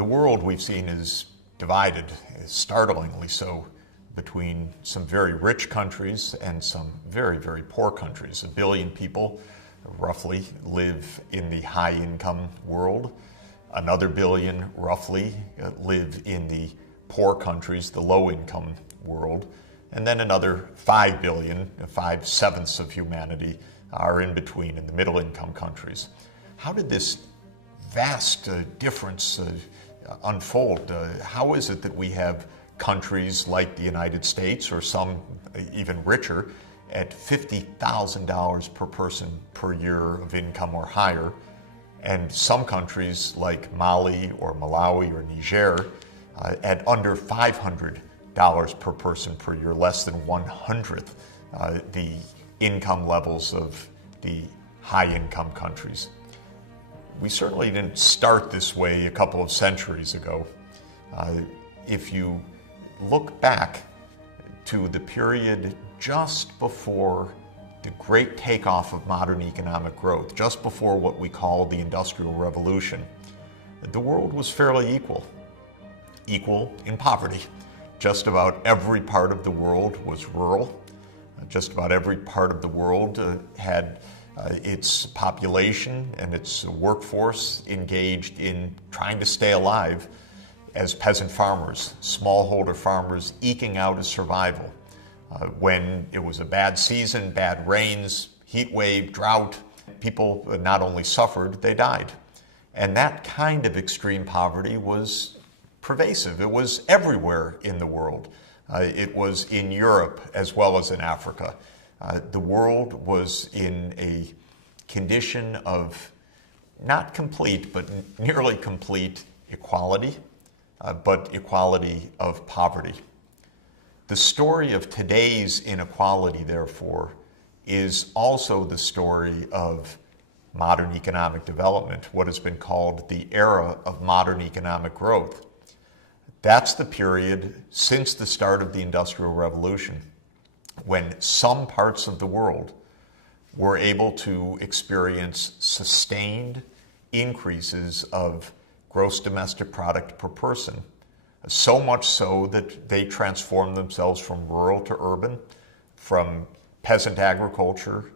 The world we've seen is divided, startlingly so, between some very rich countries and some very, very poor countries. 1 billion people roughly live in the high-income world. Another billion roughly live in the poor countries, the low-income world. And then another 5 billion, 5/7 of humanity, are in between in the middle-income countries. How did this vast difference unfold? How is it that we have countries like the United States, or some even richer, at $50,000 per person per year of income or higher, and some countries like Mali or Malawi or Niger at under $500 per person per year, less than 1/100th the income levels of the high-income countries? We certainly didn't start this way a couple of centuries ago. If you look back to the period just before the great takeoff of modern economic growth, just before what we call the Industrial Revolution, the world was fairly equal in poverty. Just about every part of the world was rural. Just about every part of the world had its population and its workforce engaged in trying to stay alive as peasant farmers, smallholder farmers eking out a survival. When it was a bad season, bad rains, heat wave, drought, people not only suffered, they died. And that kind of extreme poverty was pervasive. It was everywhere in the world. It was in Europe as well as in Africa. The world was in a condition of not complete, but nearly complete equality, but equality of poverty. The story of today's inequality, therefore, is also the story of modern economic development, what has been called the era of modern economic growth. That's the period since the start of the Industrial Revolution when some parts of the world were able to experience sustained increases of gross domestic product per person, so much so that they transformed themselves from rural to urban, from peasant agriculture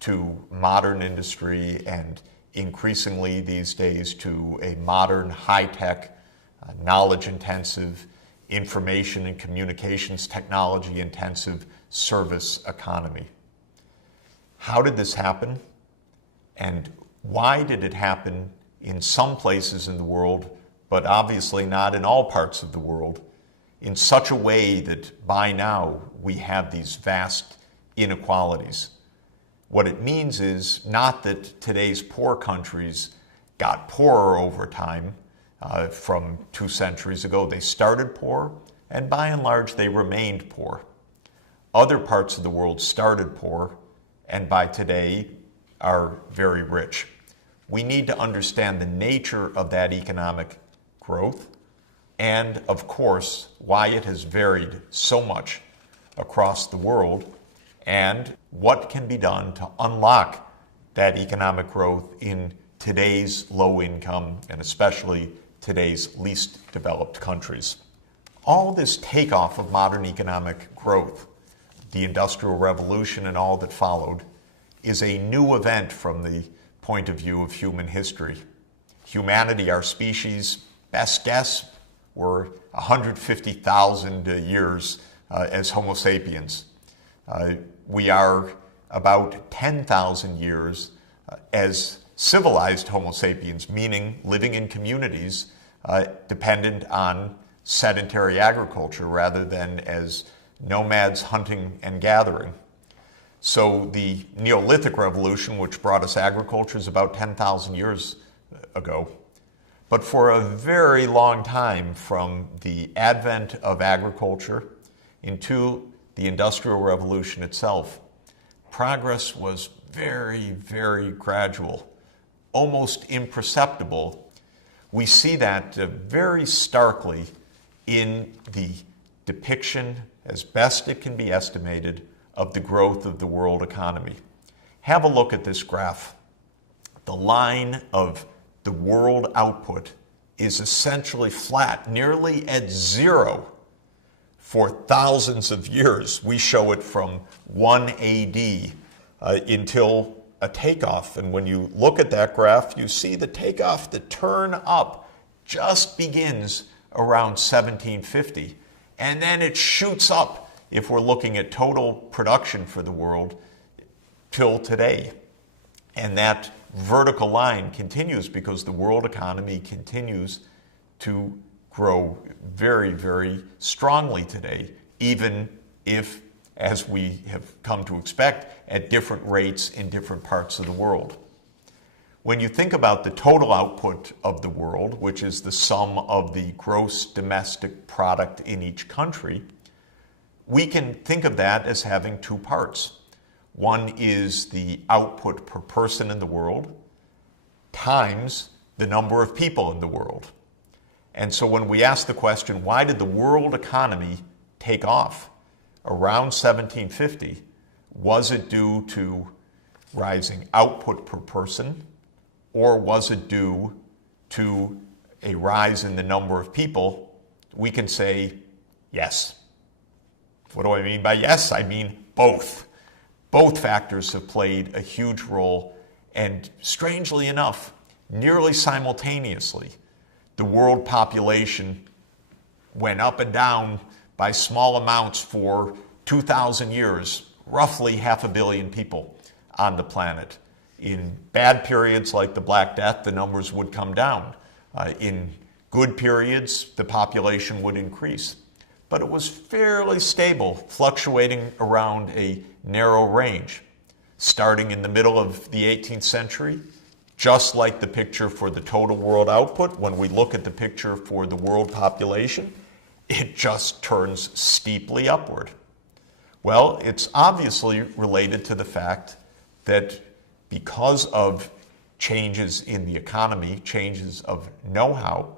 to modern industry, and increasingly these days to a modern, high-tech, knowledge-intensive, information and communications technology-intensive service economy. How did this happen? And why did it happen in some places in the world, but obviously not in all parts of the world, in such a way that by now we have these vast inequalities? What it means is not that today's poor countries got poorer over time from 2 centuries ago. They started poor, and by and large they remained poor. Other parts of the world started poor, and by today are very rich. We need to understand the nature of that economic growth and, of course, why it has varied so much across the world and what can be done to unlock that economic growth in today's low-income and especially today's least developed countries. All this takeoff of modern economic growth, the Industrial Revolution and all that followed, is a new event from the point of view of human history. Humanity, our species, best guess, were 150,000 years as Homo sapiens. We are about 10,000 years as civilized Homo sapiens, meaning living in communities dependent on sedentary agriculture rather than as nomads hunting and gathering. So the Neolithic Revolution, which brought us agriculture, is about 10,000 years ago. But for a very long time, from the advent of agriculture into the Industrial Revolution itself, progress was very, very gradual, almost imperceptible. We see that very starkly in the depiction, as best it can be estimated, of the growth of the world economy. Have a look at this graph. The line of the world output is essentially flat, nearly at zero for thousands of years. We show it from 1 AD until a takeoff. And when you look at that graph, you see the takeoff, the turn up, just begins around 1750. And then it shoots up, if we're looking at total production for the world, till today. And that vertical line continues because the world economy continues to grow very, very strongly today, even if, as we have come to expect, at different rates in different parts of the world. When you think about the total output of the world, which is the sum of the gross domestic product in each country, we can think of that as having two parts. One is the output per person in the world times the number of people in the world. And so when we ask the question, why did the world economy take off around 1750? Was it due to rising output per person, or was it due to a rise in the number of people? We can say yes. What do I mean by yes? I mean both. Both factors have played a huge role, and strangely enough, nearly simultaneously, the world population went up and down by small amounts for 2,000 years, roughly 500 million people on the planet. In bad periods like the Black Death, the numbers would come down. In good periods, the population would increase. But it was fairly stable, fluctuating around a narrow range. Starting in the middle of the 18th century, just like the picture for the total world output, when we look at the picture for the world population, it just turns steeply upward. Well, it's obviously related to the fact that because of changes in the economy, changes of know-how,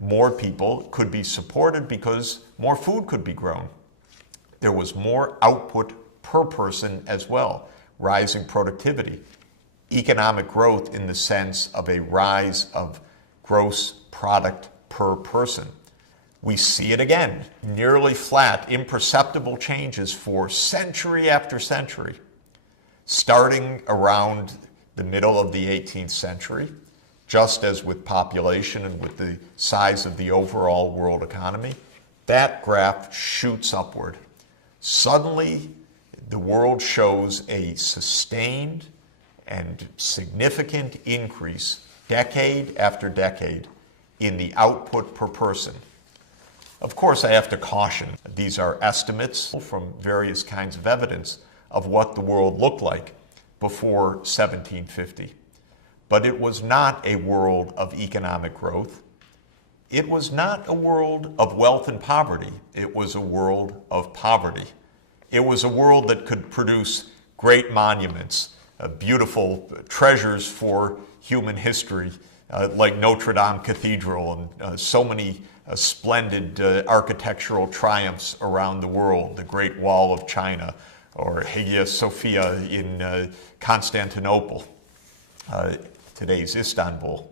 more people could be supported because more food could be grown. There was more output per person as well, rising productivity, economic growth in the sense of a rise of gross product per person. We see it again, nearly flat, imperceptible changes for century after century. Starting around the middle of the 18th century, just as with population and with the size of the overall world economy, that graph shoots upward. Suddenly, the world shows a sustained and significant increase, decade after decade, in the output per person. Of course, I have to caution, these are estimates from various kinds of evidence of what the world looked like before 1750. But it was not a world of economic growth. It was not a world of wealth and poverty. It was a world of poverty. It was a world that could produce great monuments, beautiful treasures for human history, like Notre Dame Cathedral and so many splendid architectural triumphs around the world, the Great Wall of China, or Hagia Sophia in Constantinople, today's Istanbul.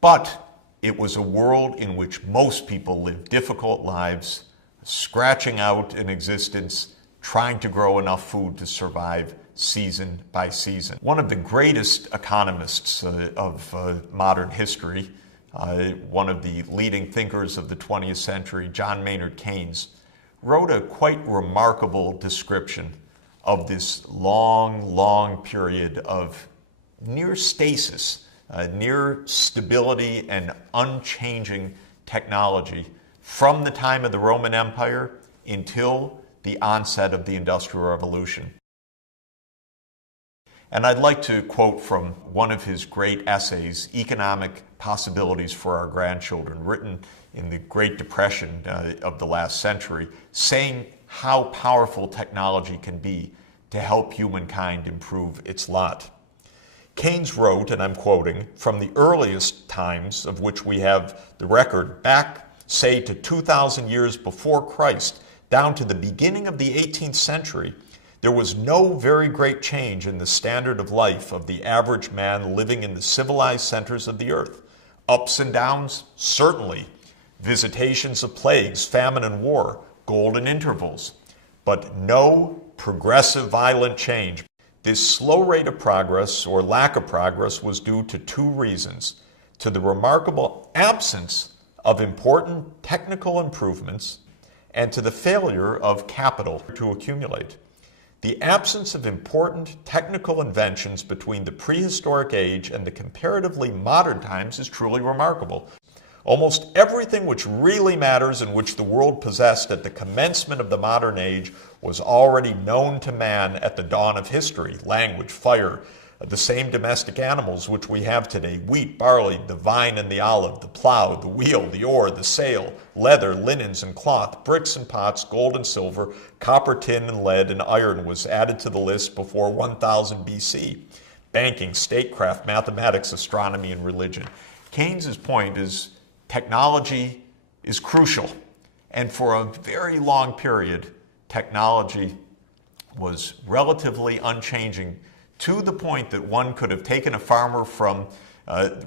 But it was a world in which most people lived difficult lives, scratching out an existence, trying to grow enough food to survive season by season. One of the greatest economists of modern history, one of the leading thinkers of the 20th century, John Maynard Keynes, wrote a quite remarkable description of this long period of near stasis, near stability and unchanging technology from the time of the Roman Empire until the onset of the Industrial Revolution. And I'd like to quote from one of his great essays, Economic Possibilities for Our Grandchildren, written in the Great Depression of the last century, saying how powerful technology can be to help humankind improve its lot. Keynes wrote, and I'm quoting, "From the earliest times of which we have the record, back, say, to 2,000 years before Christ, down to the beginning of the 18th century, there was no very great change in the standard of life of the average man living in the civilized centers of the earth. Ups and downs? Certainly. Visitations of plagues, famine, and war, golden intervals. But no progressive violent change. This slow rate of progress, or lack of progress, was due to two reasons: to the remarkable absence of important technical improvements and to the failure of capital to accumulate. The absence of important technical inventions between the prehistoric age and the comparatively modern times is truly remarkable. Almost everything which really matters and which the world possessed at the commencement of the modern age was already known to man at the dawn of history: language, fire, the same domestic animals which we have today: wheat, barley, the vine and the olive, the plow, the wheel, the oar, the sail, leather, linens and cloth, bricks and pots, gold and silver, copper, tin and lead and iron was added to the list before 1000 BC. Banking, statecraft, mathematics, astronomy, and religion. Keynes's point is technology is crucial, and for a very long period, technology was relatively unchanging, to the point that one could have taken a farmer from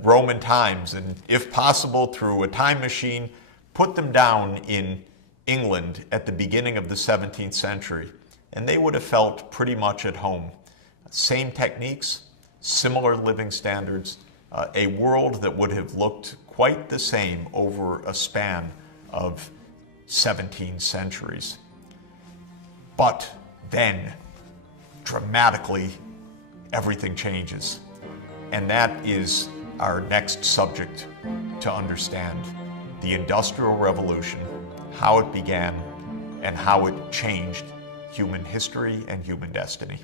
Roman times and, if possible, through a time machine, put them down in England at the beginning of the 17th century, and they would have felt pretty much at home. Same techniques, similar living standards, a world that would have looked quite the same over a span of 17 centuries. But then, dramatically, everything changes. And that is our next subject to understand: the Industrial Revolution, how it began, and how it changed human history and human destiny.